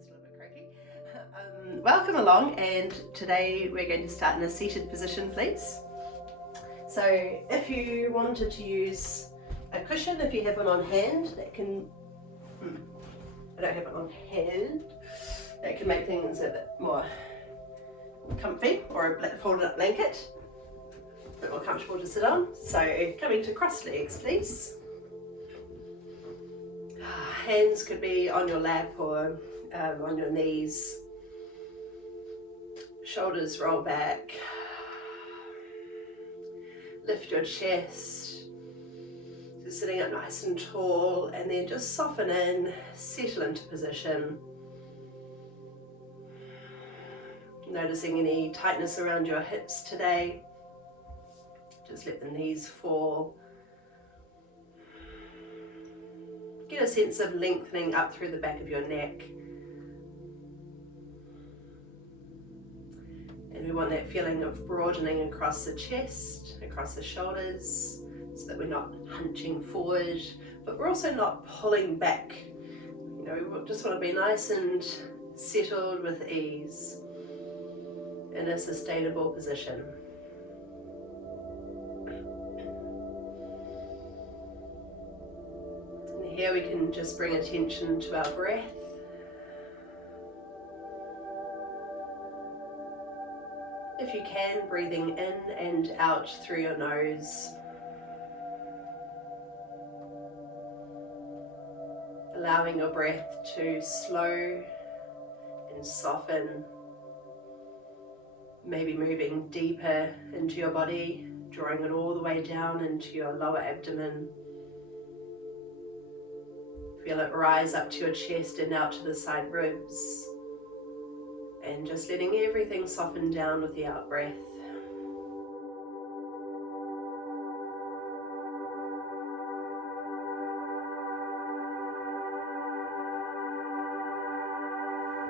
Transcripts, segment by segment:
is a little bit croaky. Welcome along, and today we're going to start in a seated position, please. So if you wanted to use a cushion, if you have one on hand, that can, I don't have it on hand, that can make things a bit more comfy, or a folded up blanket, a bit more comfortable to sit on. So coming to cross legs, please. Hands could be on your lap or on your knees. Shoulders roll back. Lift your chest. So sitting up nice and tall, and then just soften in, settle into position. Noticing any tightness around your hips today. Just let the knees fall. Get a sense of lengthening up through the back of your neck. And we want that feeling of broadening across the chest, across the shoulders, so that we're not hunching forward, but we're also not pulling back. You know, we just want to be nice and settled with ease in a sustainable position. Here we can just bring attention to our breath. If you can, breathing in and out through your nose. Allowing your breath to slow and soften. Maybe moving deeper into your body, drawing it all the way down into your lower abdomen. Feel it rise up to your chest and out to the side ribs. And just letting everything soften down with the out breath.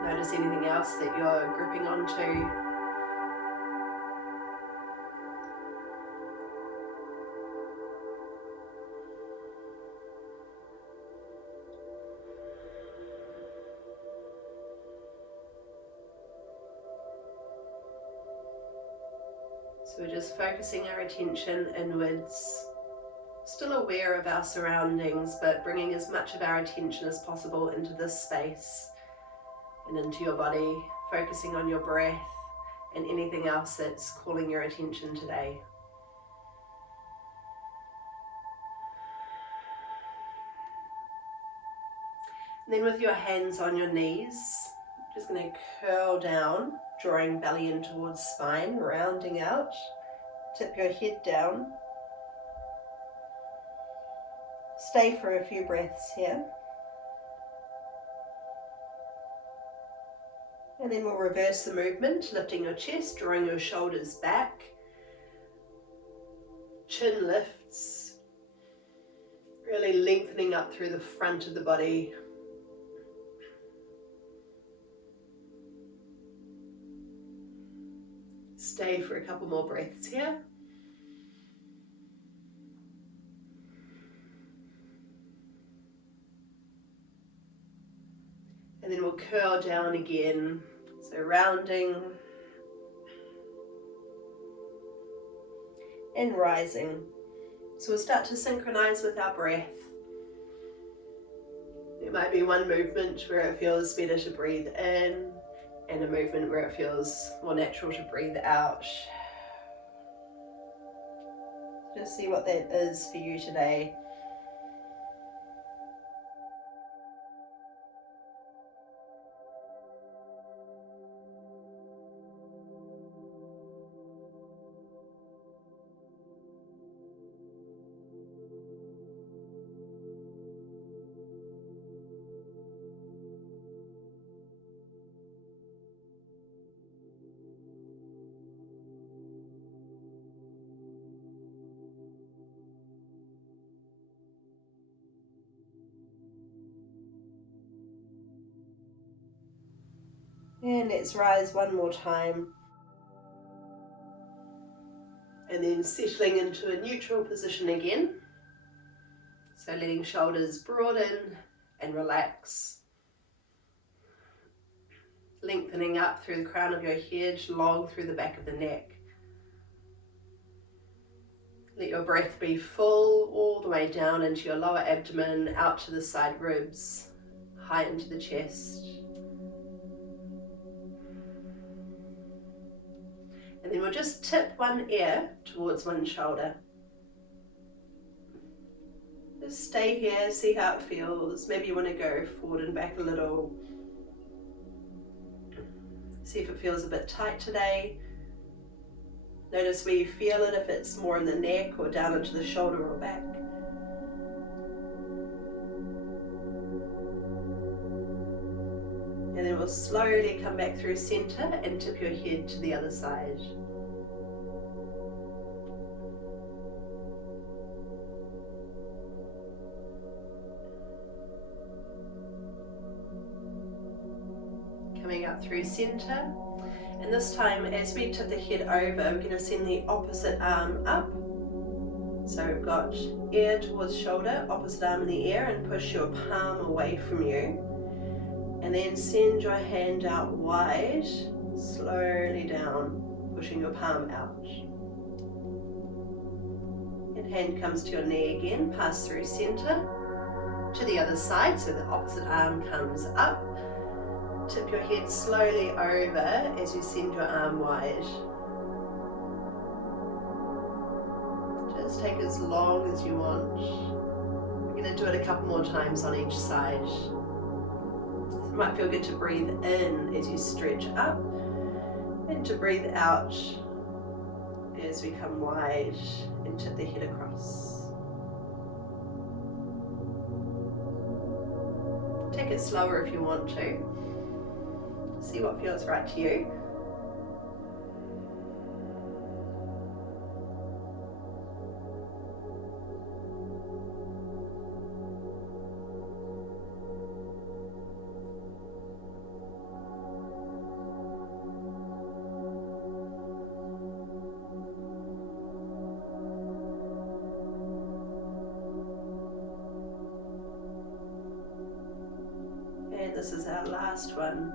Notice anything else that you're gripping onto. So we're just focusing our attention inwards, still aware of our surroundings, but bringing as much of our attention as possible into this space and into your body, focusing on your breath and anything else that's calling your attention today. And then with your hands on your knees, just going to curl down, drawing belly in towards spine, rounding out. Tip your head down. Stay for a few breaths here. And then we'll reverse the movement, lifting your chest, drawing your shoulders back. Chin lifts, really lengthening up through the front of the body. Stay for a couple more breaths here. And then we'll curl down again. So rounding and rising. So we'll start to synchronize with our breath. There might be one movement where it feels better to breathe in, and a movement where it feels more natural to breathe out. Just see what that is for you today. And let's rise one more time. And then settling into a neutral position again. So letting shoulders broaden and relax. lengthening up through the crown of your head, long through the back of the neck. Let your breath be full all the way down into your lower abdomen, out to the side ribs, high into the chest. And then we'll just tip one ear towards one shoulder. Just stay here, see how it feels. Maybe you want to go forward and back a little. See if it feels a bit tight today. Notice where you feel it, if it's more in the neck or down into the shoulder or back. And then we'll slowly come back through center and tip your head to the other side. Coming up through center. And this time, as we tip the head over, we're going to send the opposite arm up. So we've got ear towards shoulder, opposite arm in the air, and push your palm away from you. And then send your hand out wide, slowly down, pushing your palm out. And hand comes to your knee again, pass through center to the other side, so the opposite arm comes up. Tip your head slowly over as you send your arm wide. Just take as long as you want. We're going to do it a couple more times on each side. So it might feel good to breathe in as you stretch up and to breathe out as we come wide and tip the head across. Take it slower if you want to. See what feels right to you. And this is our last one.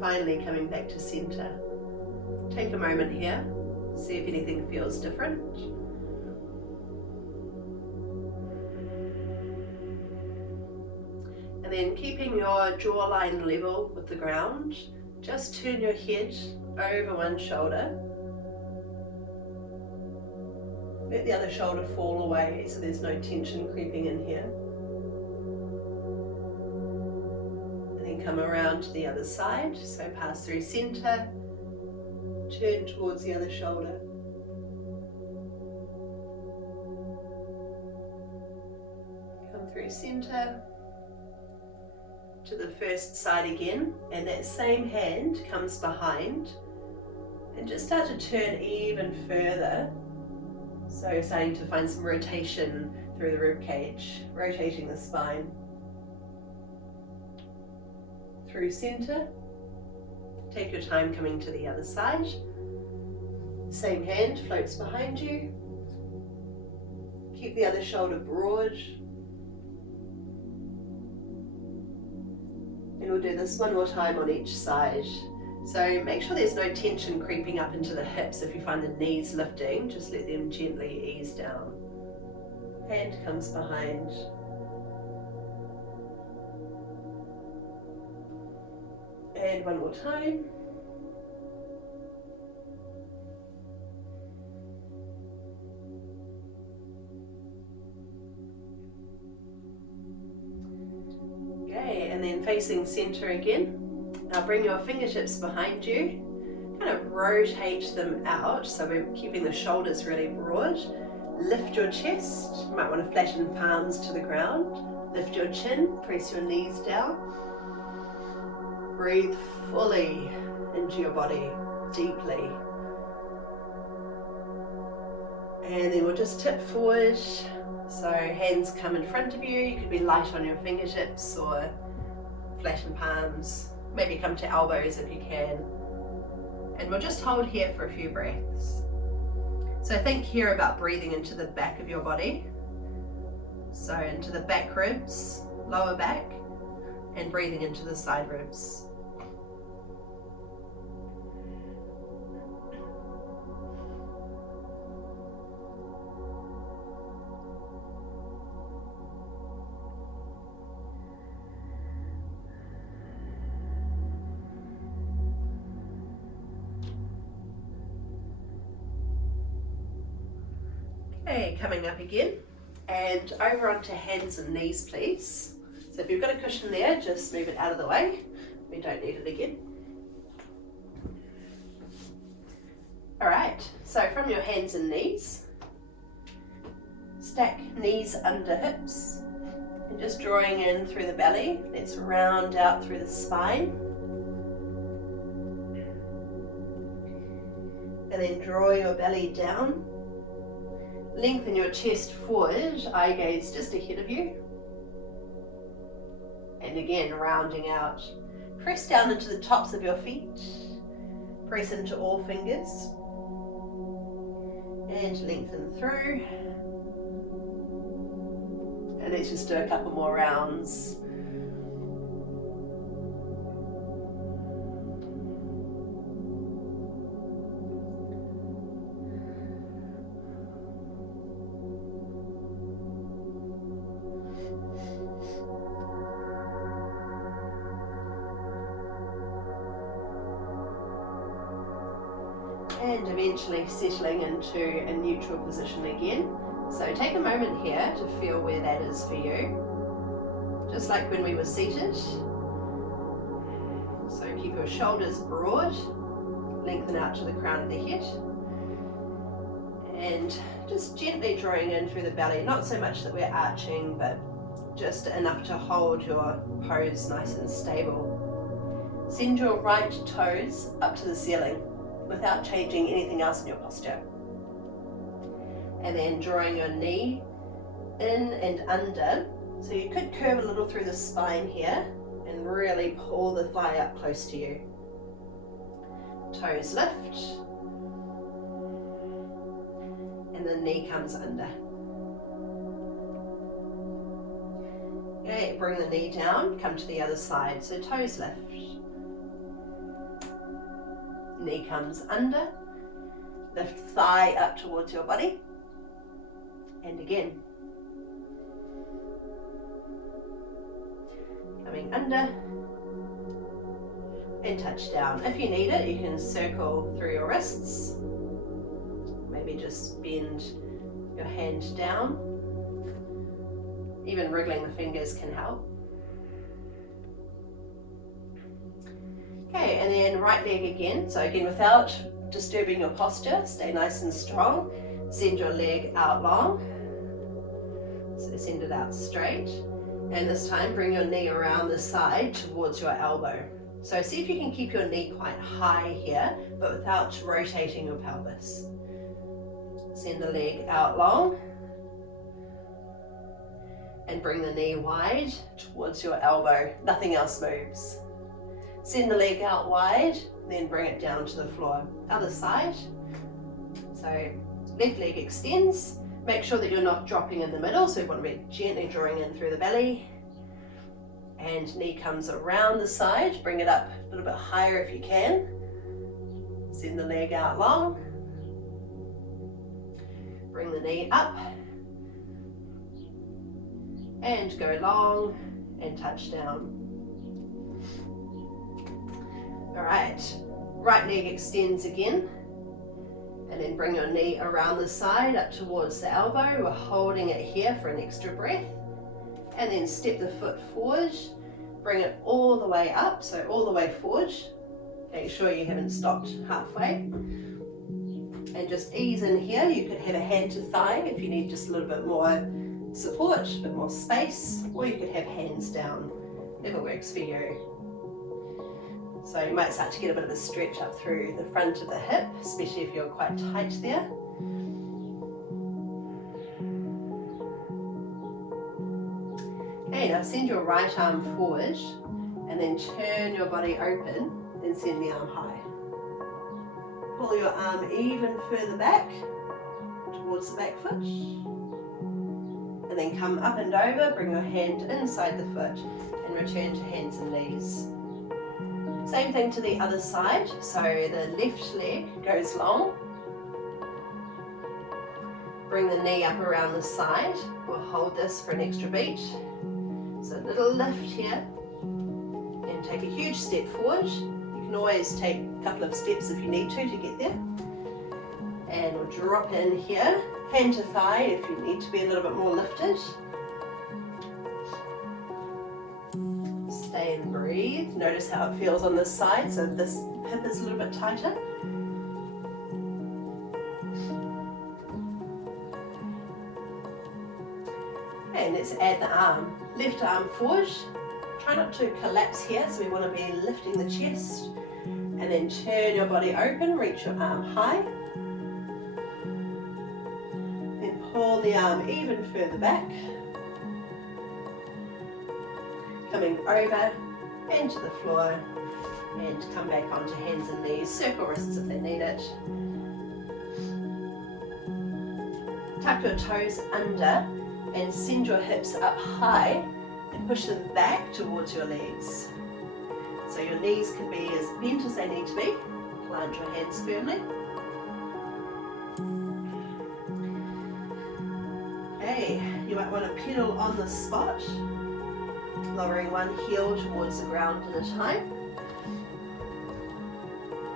Finally coming back to center. Take a moment here, see if anything feels different. And then keeping your jawline level with the ground, just turn your head over one shoulder. Let the other shoulder fall away so there's no tension creeping in here. Come around to the other side, so pass through center, turn towards the other shoulder. Come through center to the first side again, and that same hand comes behind and just start to turn even further. So you're starting to find some rotation through the rib cage, rotating the spine. Through center, take your time coming to the other side. Same hand floats behind you. Keep the other shoulder broad. And we'll do this one more time on each side. So make sure there's no tension creeping up into the hips. If you find the knees lifting, just let them gently ease down. Hand comes behind. And one more time. Okay, and then facing center again. Now bring your fingertips behind you. Kind of rotate them out, so we're keeping the shoulders really broad. Lift your chest. You might want to flatten palms to the ground. Lift your chin, press your knees down. Breathe fully into your body, deeply. And then we'll just tip forward. So hands come in front of you. You could be light on your fingertips or flatten palms. Maybe come to elbows if you can. And we'll just hold here for a few breaths. So think here about breathing into the back of your body. So into the back ribs, lower back, and breathing into the side ribs. Okay, coming up again, and over onto hands and knees, please. So if you've got a cushion there, just move it out of the way. We don't need it again. All right, so from your hands and knees, stack knees under hips, and just drawing in through the belly. Let's round out through the spine. And then draw your belly down. Lengthen your chest forward, eye gaze just ahead of you. And again, rounding out. Press down into the tops of your feet. Press into all fingers. And lengthen through. And let's just do a couple more rounds. And eventually settling into a neutral position again. So take a moment here to feel where that is for you. Just like when we were seated. So keep your shoulders broad, lengthen out to the crown of the head. And just gently drawing in through the belly, not so much that we're arching, but just enough to hold your pose nice and stable. Send your right toes up to the ceiling, without changing anything else in your posture. And then drawing your knee in and under. So you could curve a little through the spine here and really pull the thigh up close to you. Toes lift. And the knee comes under. Okay, bring the knee down, come to the other side. So toes lift. Knee comes under, lift thigh up towards your body, and again. Coming under, and touch down. If you need it, you can circle through your wrists, maybe just bend your hand down, even wriggling the fingers can help. Okay, and then right leg again. So again, without disturbing your posture, stay nice and strong. Send your leg out long. So send it out straight. And this time, bring your knee around the side towards your elbow. So see if you can keep your knee quite high here, but without rotating your pelvis. Send the leg out long. And bring the knee wide towards your elbow. Nothing else moves. Send the leg out wide, then bring it down to the floor. Other side. So left leg extends. Make sure that you're not dropping in the middle, so you want to be gently drawing in through the belly. And knee comes around the side. Bring it up a little bit higher if you can. Send the leg out long. Bring the knee up. And go long and touch down. All right, right leg extends again, and then bring your knee around the side up towards the elbow. We're holding it here for an extra breath, and then step the foot forward, bring it all the way up, so all the way forward. Make sure you haven't stopped halfway, and just ease in here. You could have a hand to thigh if you need just a little bit more support, a bit more space, or you could have hands down, whatever works for you. So you might start to get a bit of a stretch up through the front of the hip, especially if you're quite tight there. Okay, now send your right arm forward and then turn your body open and send the arm high. pull your arm even further back towards the back foot. And then come up and over, bring your hand inside the foot and return to hands and knees. Same thing to the other side, so the left leg goes long. Bring the knee up around the side. We'll hold this for an extra beat. So a little lift here and take a huge step forward. You can always take a couple of steps if you need to get there. And we'll drop in here, hand to thigh if you need to be a little bit more lifted. Stay and breathe. Notice how it feels on this side, so this hip is a little bit tighter. Okay, and let's add the arm. Left arm forward. Try not to collapse here, so we want to be lifting the chest. And then turn your body open, reach your arm high. Then pull the arm even further back. Coming over and to the floor, and come back onto hands and knees. Circle wrists if they need it. Tuck your toes under and send your hips up high and push them back towards your legs. So your knees can be as bent as they need to be. Plant your hands firmly. Okay, you might want to pedal on the spot, lowering one heel towards the ground at a time.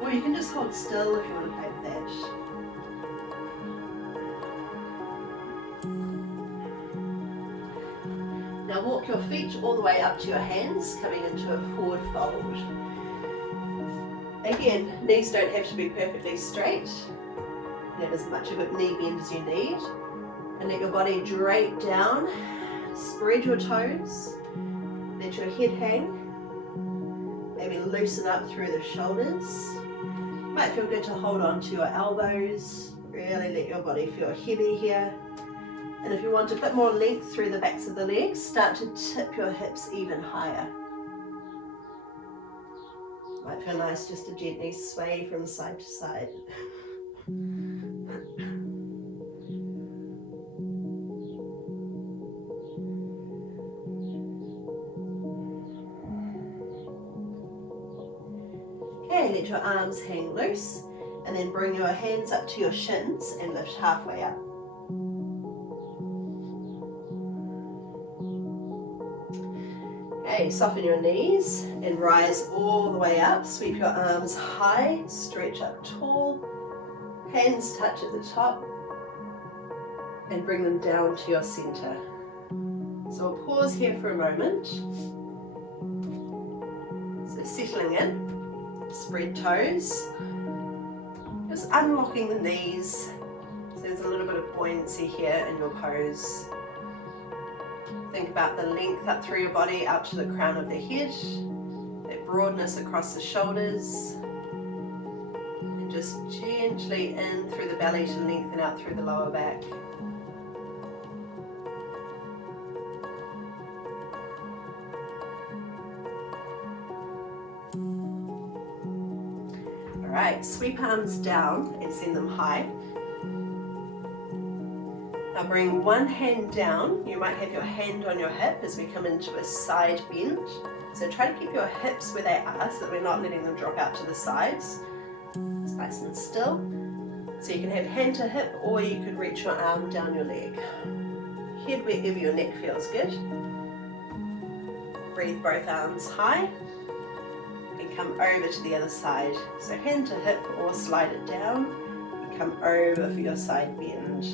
Or you can just hold still if you want to play with that. Now walk your feet all the way up to your hands, coming into a forward fold. Again, knees don't have to be perfectly straight. Have as much of a knee bend as you need. And let your body drape down. Spread your toes. Let your head hang. Maybe loosen up through the shoulders. Might feel good to hold on to your elbows. Really let your body feel heavy here. And if you want a bit more length through the backs of the legs, start to tip your hips even higher. Might feel nice just to gently sway from side to side. Okay, let your arms hang loose, and then bring your hands up to your shins and lift halfway up. Okay, soften your knees and rise all the way up. Sweep your arms high, stretch up tall, hands touch at the top, and bring them down to your center. So we'll pause here for a moment. So settling in, spread toes, just unlocking the knees. So there's a little bit of buoyancy here in your pose. Think about the length up through your body, out to the crown of the head, that broadness across the shoulders, and just gently in through the belly to lengthen out through the lower back. Alright, sweep arms down and send them high. Now bring one hand down. You might have your hand on your hip as we come into a side bend. So try to keep your hips where they are so that we're not letting them drop out to the sides. It's nice and still. So you can have hand to hip, or you could reach your arm down your leg. Head wherever your neck feels good. Breathe both arms high and come over to the other side. So hand to hip or slide it down and come over for your side bend.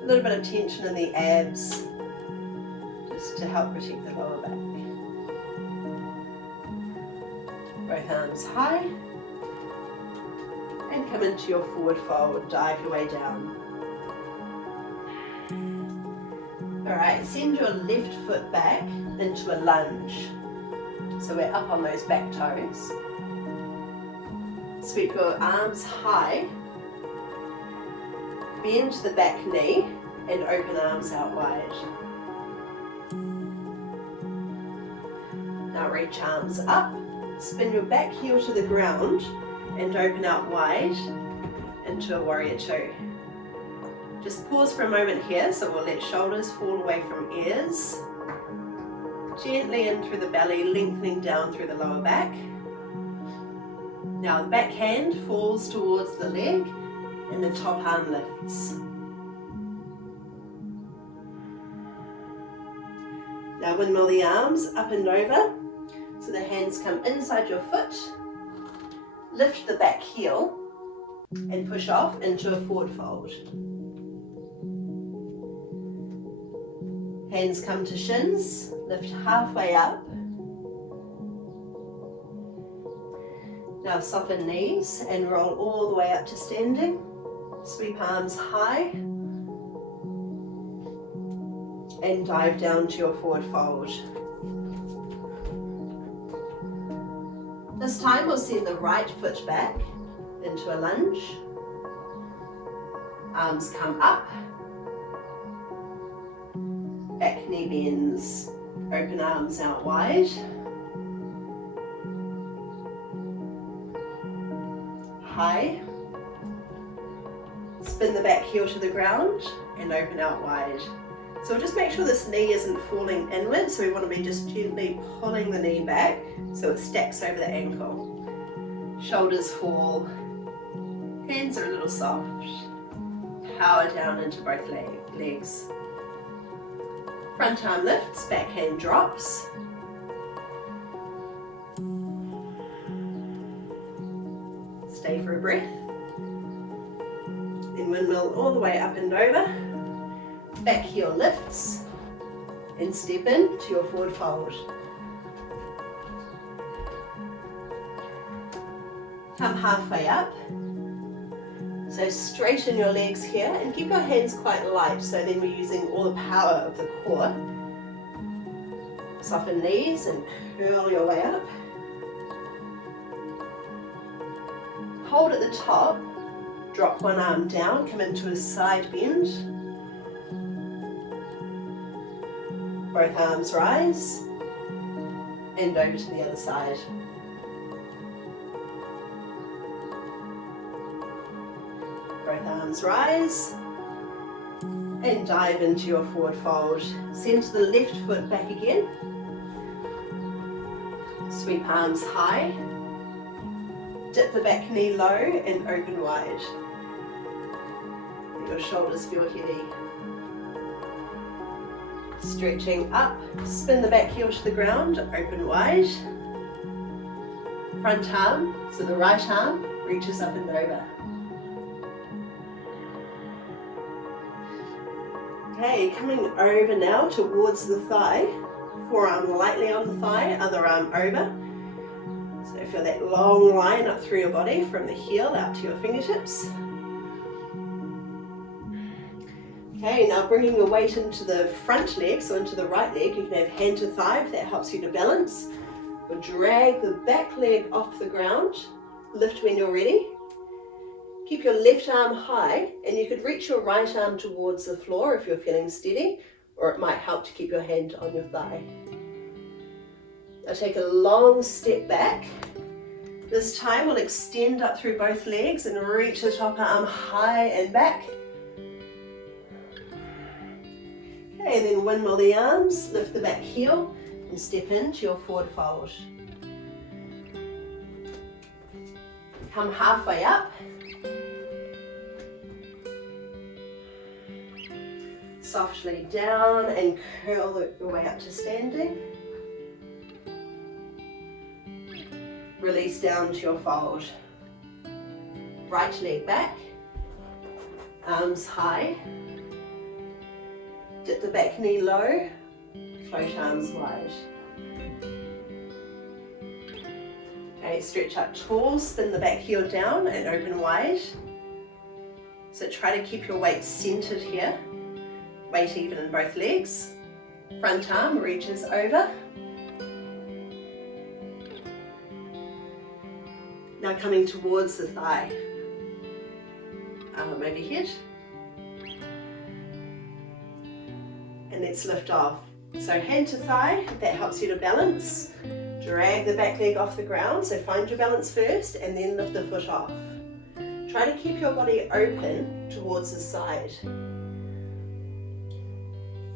A little bit of tension in the abs just to help protect the lower back. Both arms high and come into your forward fold, dive your way down. Alright, send your left foot back into a lunge. So we're up on those back toes. Sweep your arms high. Bend the back knee and open arms out wide. Now reach arms up, spin your back heel to the ground and open out wide into a warrior two. Just pause for a moment here, so we'll let shoulders fall away from ears. Gently in through the belly, lengthening down through the lower back. Now the back hand falls towards the leg and the top arm lifts. Now windmill the arms up and over, so the hands come inside your foot. Lift the back heel and push off into a forward fold. Hands come to shins, lift halfway up. Now soften knees and roll all the way up to standing. Sweep arms high and dive down to your forward fold. This time we'll send the right foot back into a lunge. Arms come up. Back knee bends, open arms out wide. High. Spin the back heel to the ground and open out wide. So just make sure this knee isn't falling inward, so we want to be just gently pulling the knee back so it stacks over the ankle. Shoulders fall, hands are a little soft. Power down into both legs. Front arm lifts, back hand drops. Stay for a breath. Then windmill all the way up and over. Back heel lifts and step in to your forward fold. Come halfway up. So straighten your legs here and keep your hands quite light, so then we're using all the power of the core. Soften knees and curl your way up. Hold at the top, drop one arm down, come into a side bend. Both arms rise and over to the other side. Both arms rise and dive into your forward fold. Send the left foot back again. Sweep arms high. Dip the back knee low and open wide. Let your shoulders feel heavy. Stretching up, spin the back heel to the ground, open wide. Front arm, so the right arm reaches up and over. Okay, coming over now towards the thigh. Forearm lightly on the thigh, other arm over. So feel that long line up through your body from the heel out to your fingertips. Okay, now bringing your weight into the front leg, so into the right leg. You can have hand to thigh if that helps you to balance. Or drag the back leg off the ground. Lift when you're ready. Keep your left arm high, and you could reach your right arm towards the floor if you're feeling steady, or it might help to keep your hand on your thigh. Now take a long step back. This time we'll extend up through both legs and reach the top arm high and back. Okay, then windmill the arms, lift the back heel and step into your forward fold. Come halfway up. Softly down and curl your way up to standing. Release down to your fold. Right leg back, arms high. Dip the back knee low, float arms wide. Okay, stretch up tall, spin the back heel down and open wide. So try to keep your weight centered here. Weight even in both legs. Front arm reaches over. Now coming towards the thigh. Arm overhead. And let's lift off. So hand to thigh, if that helps you to balance. Drag the back leg off the ground, so find your balance first and then lift the foot off. Try to keep your body open towards the side.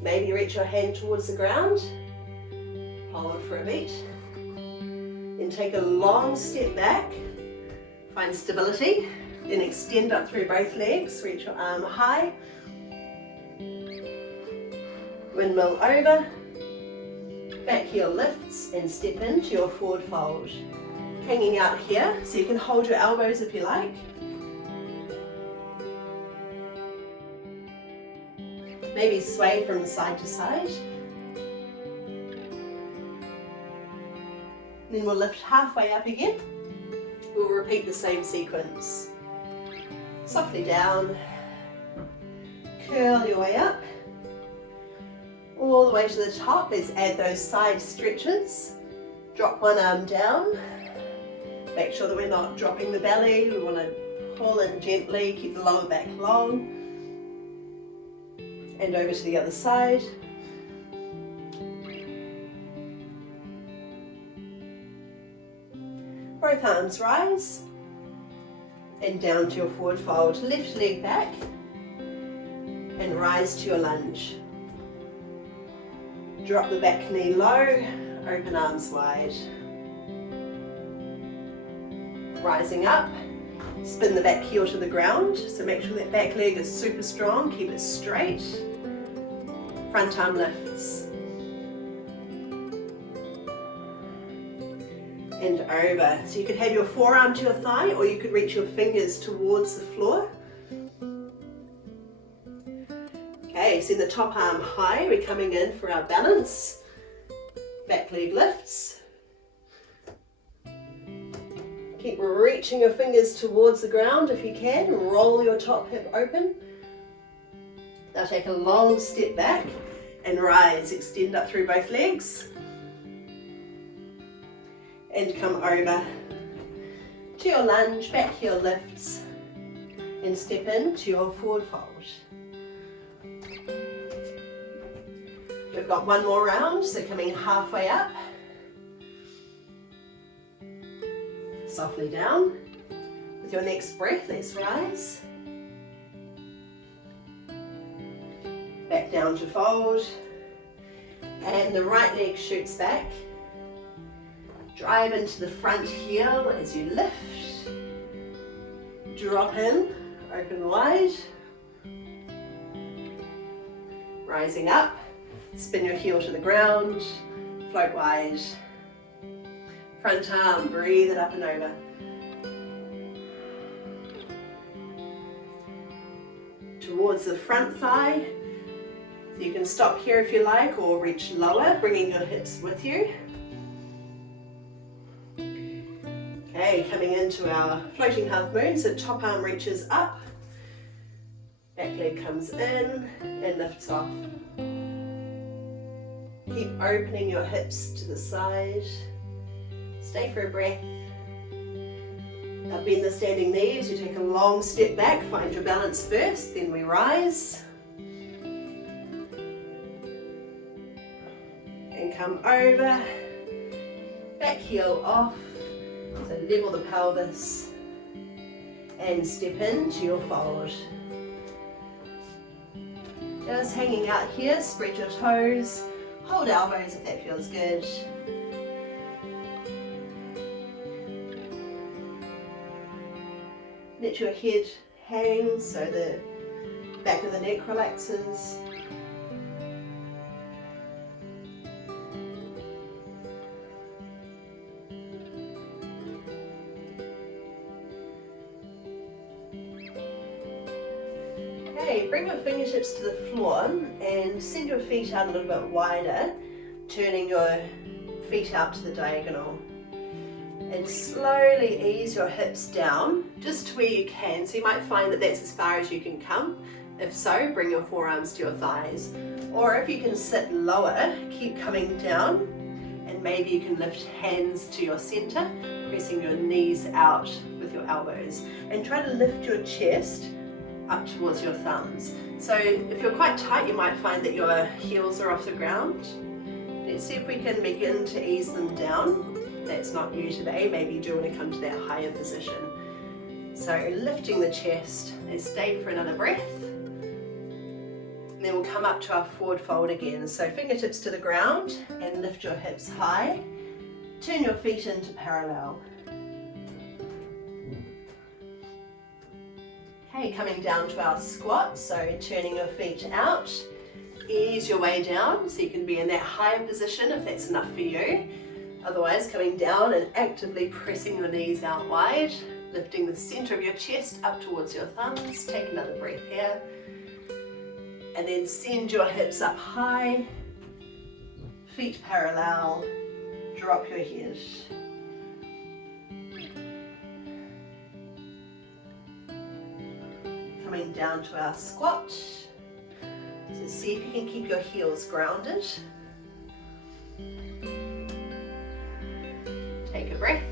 Maybe reach your hand towards the ground, hold for a beat, then take a long step back, find stability, then extend up through both legs, reach your arm high, windmill over, back heel lifts and step into your forward fold. Hanging out here, so you can hold your elbows if you like. Maybe sway from side to side. Then we'll lift halfway up again. We'll repeat the same sequence. Softly down, curl your way up, all the way to the top. Let's add those side stretches. Drop one arm down. Make sure that we're not dropping the belly. We want to pull in gently, keep the lower back long. And over to the other side. Both arms rise. And down to your forward fold. Left leg back. And rise to your lunge. Drop the back knee low. Open arms wide. Rising up. Spin the back heel to the ground. So make sure that back leg is super strong. Keep it straight. Front arm lifts. And over. So you could have your forearm to your thigh, or you could reach your fingers towards the floor. Okay, send the top arm high. We're coming in for our balance. Back leg lifts. Keep reaching your fingers towards the ground if you can. Roll your top hip open. Now take a long step back and rise. Extend up through both legs. And come over to your lunge, back heel lifts. And step into your forward fold. We've got one more round, so coming halfway up. Softly down. With your next breath, let's rise. Back down to fold. And the right leg shoots back. Drive into the front heel as you lift. Drop in, open wide. Rising up. Spin your heel to the ground. Float wide. Front arm, breathe it up and over. Towards the front thigh. So you can stop here if you like, or reach lower, bringing your hips with you. Okay, coming into our floating half moon, so top arm reaches up. Back leg comes in and lifts off. Keep opening your hips to the side. Stay for a breath. Now bend the standing knees, you take a long step back, find your balance first, then we rise. And come over, back heel off, so level the pelvis, and step into your fold. Just hanging out here, spread your toes, hold elbows if that feels good. Let your head hang so the back of the neck relaxes. Okay, bring your fingertips to the floor and send your feet out a little bit wider, turning your feet out to the diagonal. And slowly ease your hips down, just to where you can. So you might find that that's as far as you can come. If so, bring your forearms to your thighs. Or if you can sit lower, keep coming down. And maybe you can lift hands to your center, pressing your knees out with your elbows. And try to lift your chest up towards your thumbs. So if you're quite tight, you might find that your heels are off the ground. Let's see if we can begin to ease them down. That's not you today, maybe you do want to come to that higher position. So lifting the chest, let's stay for another breath. And then we'll come up to our forward fold again. So fingertips to the ground and lift your hips high. Turn your feet into parallel. Okay, coming down to our squat, so turning your feet out. Ease your way down so you can be in that higher position if that's enough for you. Otherwise, coming down and actively pressing your knees out wide, lifting the center of your chest up towards your thumbs. Take another breath here. And then send your hips up high, feet parallel, drop your head. Coming down to our squat. So see if you can keep your heels grounded. Take a breath.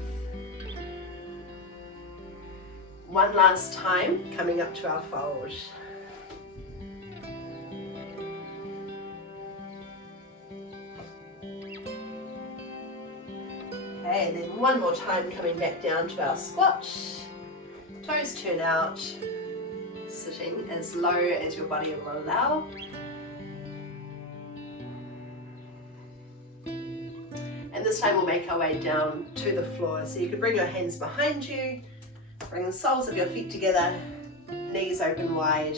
One last time, coming up to our fold. Okay, and then one more time, coming back down to our squat. Toes turn out, sitting as low as your body will allow. And this time we'll make our way down to the floor. So you can bring your hands behind you, bring the soles of your feet together, knees open wide,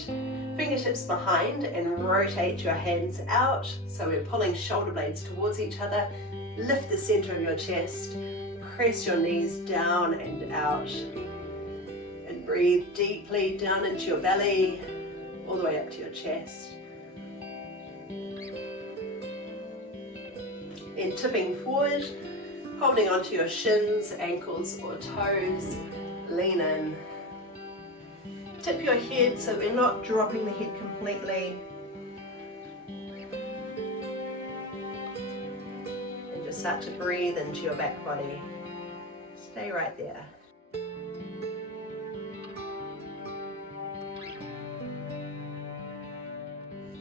fingertips behind, and rotate your hands out. So we're pulling shoulder blades towards each other. Lift the center of your chest, press your knees down and out. And breathe deeply down into your belly, all the way up to your chest. And tipping forward, holding onto your shins, ankles or toes, lean in. Tip your head so we're not dropping the head completely. And just start to breathe into your back body. Stay right there.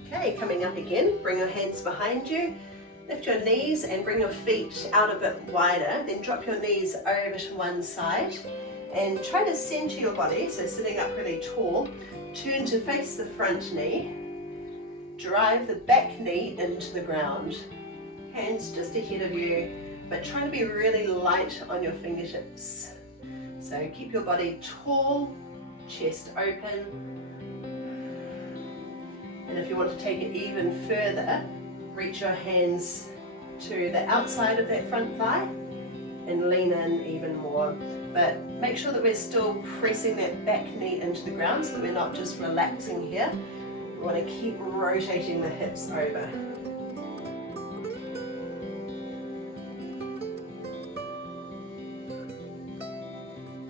Okay, coming up again, bring your hands behind you. Lift your knees and bring your feet out a bit wider, then drop your knees over to one side and try to center your body, so sitting up really tall. Turn to face the front knee, drive the back knee into the ground. Hands just ahead of you, but try to be really light on your fingertips. So keep your body tall, chest open. And if you want to take it even further, reach your hands to the outside of that front thigh and lean in even more. But make sure that we're still pressing that back knee into the ground so that we're not just relaxing here. We want to keep rotating the hips over.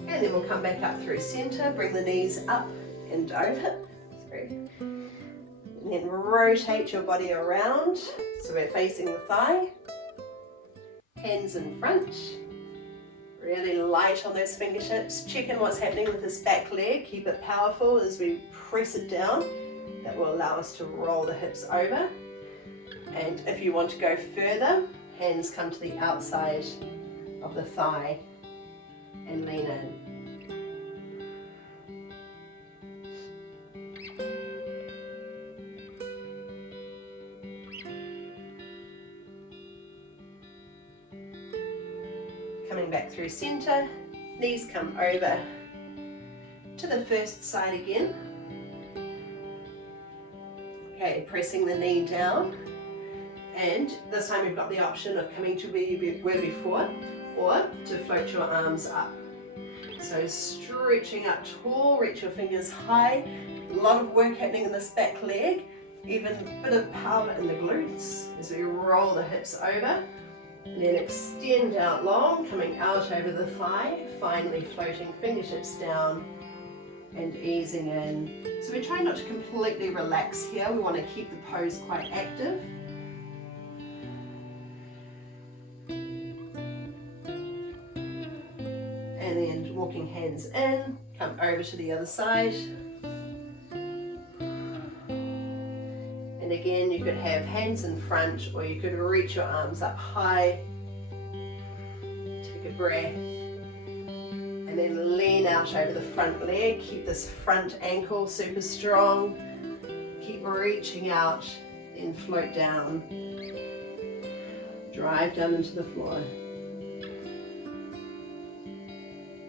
And then we'll come back up through center, bring the knees up and over. Sorry. And then rotate your body around, so we're facing the thigh, hands in front, really light on those fingertips. Check in what's happening with this back leg, keep it powerful as we press it down. That will allow us to roll the hips over. And if you want to go further, hands come to the outside of the thigh and lean in. Coming back through center, knees come over to the first side again. Okay, pressing the knee down, and this time we've got the option of coming to where you were before, or to float your arms up. So stretching up tall, reach your fingers high. A lot of work happening in this back leg, even a bit of power in the glutes as we roll the hips over. And then extend out long, coming out over the thigh, finally floating fingertips down and easing in. So we're trying not to completely relax here, we want to keep the pose quite active. And then walking hands in, come over to the other side. And again, you could have hands in front, or you could reach your arms up high. Take a breath. And And then lean out over the front leg. Keep this front ankle super strong. Keep reaching out, then float down. Drive down into the floor.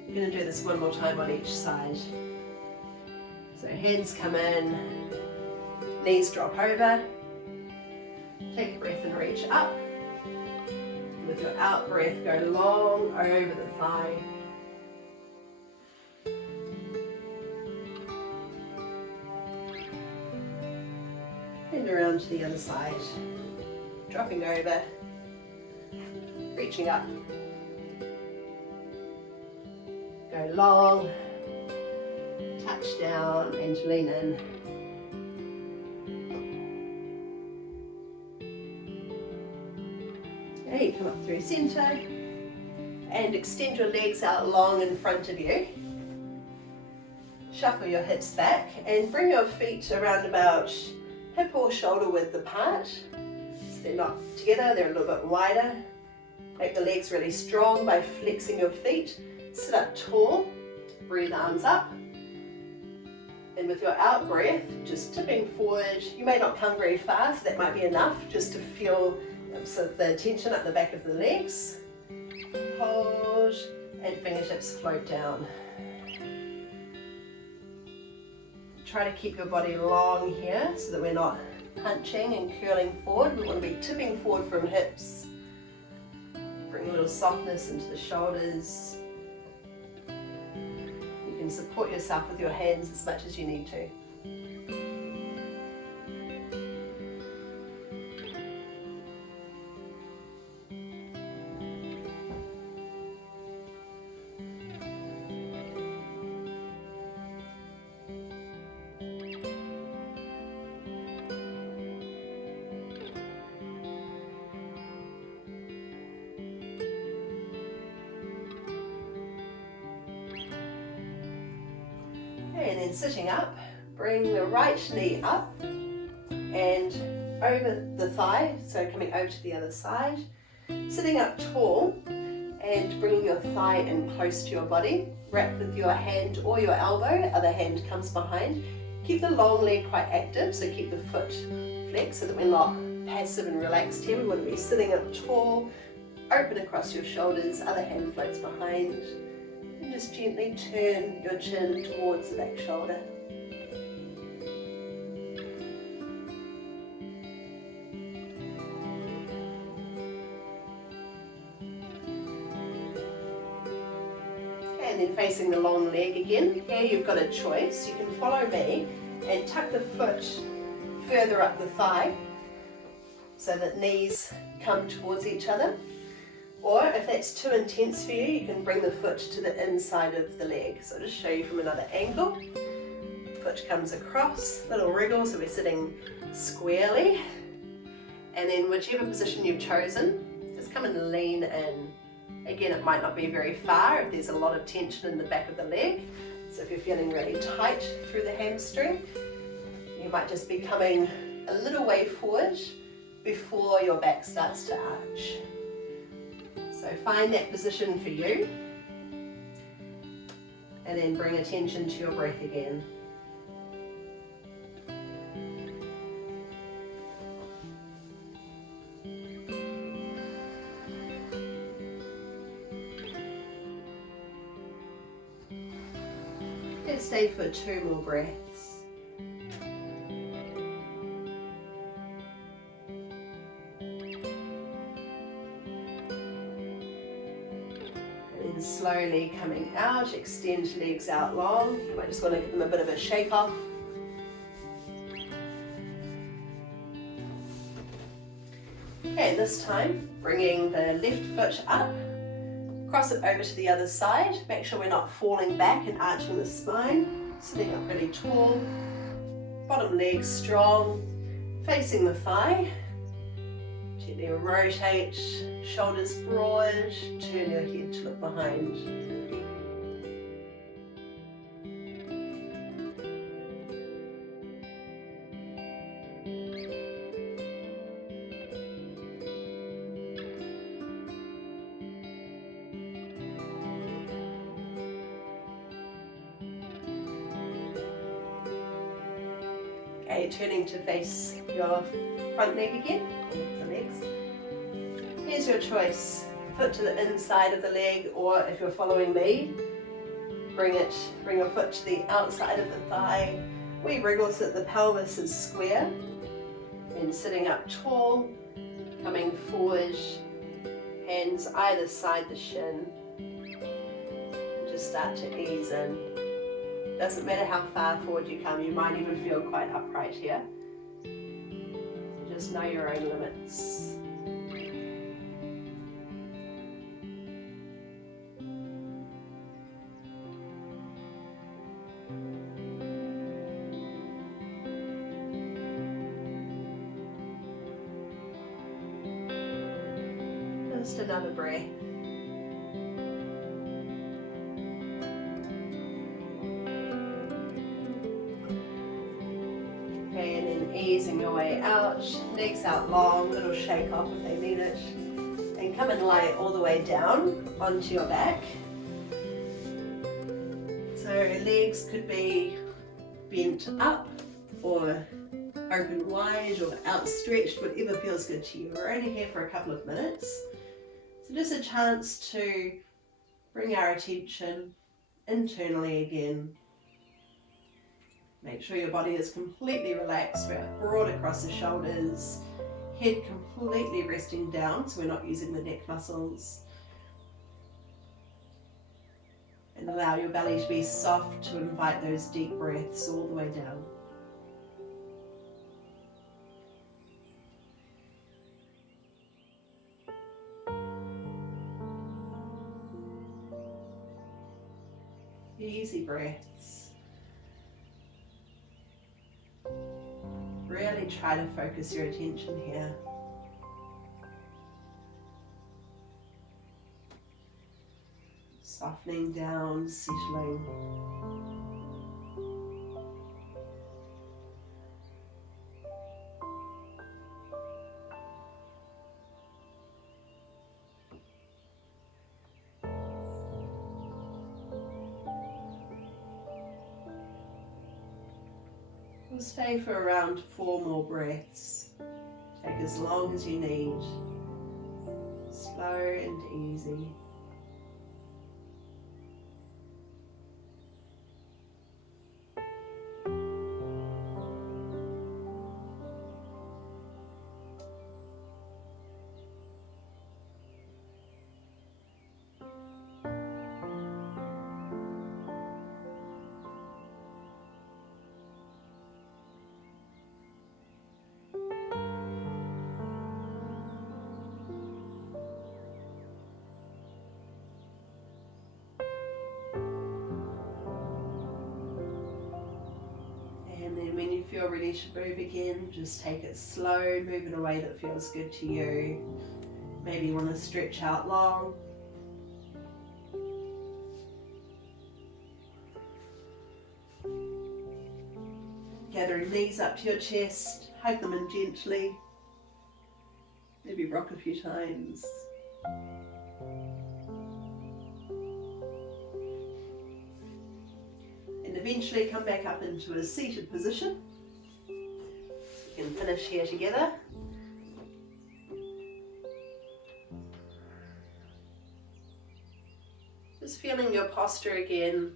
We're going to do this one more time on each side. So hands come in, knees drop over. Take a breath and reach up. With your out breath, go long over the thigh. And around to the other side. Dropping over, reaching up. Go long, touch down and lean in. Okay, you come up through center and extend your legs out long in front of you. Shuffle your hips back and bring your feet around about hip or shoulder width apart. So they're not together, they're a little bit wider. Make the legs really strong by flexing your feet. Sit up tall, breathe arms up. And with your out breath, just tipping forward. You may not come very far, so that might be enough just to feel sort of the tension up the back of the legs. Hold, and fingertips float down. Try to keep your body long here so that we're not punching and curling forward. We want to be tipping forward from hips. Bring a little softness into the shoulders. You can support yourself with your hands as much as you need to. And then sitting up, bring the right knee up and over the thigh, so coming over to the other side. Sitting up tall and bringing your thigh in close to your body. Wrap with your hand or your elbow, other hand comes behind. Keep the long leg quite active, so keep the foot flexed so that we're not passive and relaxed here. We want to be sitting up tall, open across your shoulders, other hand floats behind. And just gently turn your chin towards the back shoulder. And then facing the long leg again. Here you've got a choice. You can follow me and tuck the foot further up the thigh so that knees come towards each other. Or if that's too intense for you, you can bring the foot to the inside of the leg. So I'll just show you from another angle. Foot comes across, little wriggle, so we're sitting squarely. And then whichever position you've chosen, just come and lean in. Again, it might not be very far if there's a lot of tension in the back of the leg. So if you're feeling really tight through the hamstring, you might just be coming a little way forward before your back starts to arch. So find that position for you, and then bring attention to your breath again. Let's stay for 2 more breaths. Slowly coming out, extend legs out long. You might just want to give them a bit of a shake off. Okay, this time bringing the left foot up, cross it over to the other side. Make sure we're not falling back and arching the spine. Sitting up really tall, bottom leg strong, facing the thigh. Gently rotate, shoulders broad, turn your head to look behind. Okay, turning to face your front leg again, the legs. Here's your choice. Foot to the inside of the leg, or if you're following me, bring your foot to the outside of the thigh. We wriggle so that the pelvis is square. And sitting up tall, coming forward, hands either side the shin. And just start to ease in. Doesn't matter how far forward you come, you might even feel quite upright here. So just know your own limits. Just another breath. Okay, and then easing your way out, legs out long, little shake off if they need it. And come and lie all the way down onto your back. So legs could be bent up or open wide or outstretched, whatever feels good to you. We're only here for a couple of minutes. So just a chance to bring our attention internally again. Make sure your body is completely relaxed. We're broad across the shoulders, head completely resting down, so we're not using the neck muscles. And allow your belly to be soft to invite those deep breaths all the way down. Easy breaths. Really try to focus your attention here. Softening down, settling. We'll stay for around 4 more breaths. Take as long as you need. Slow and easy. And then when you feel ready to move again, just take it slow, move in a way that feels good to you. Maybe you want to stretch out long. Gathering knees up to your chest, hug them in gently. Maybe rock a few times. And eventually come back up into a seated position. You can finish here together. Just feeling your posture again.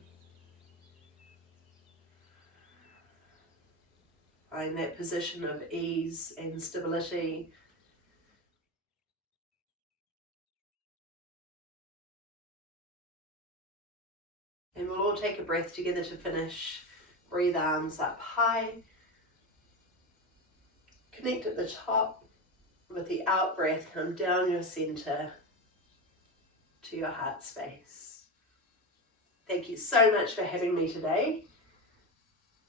Find that position of ease and stability. And we'll all take a breath together to finish. Breathe arms up high. Connect at the top. With the out breath, come down your center to your heart space. Thank you so much for having me today.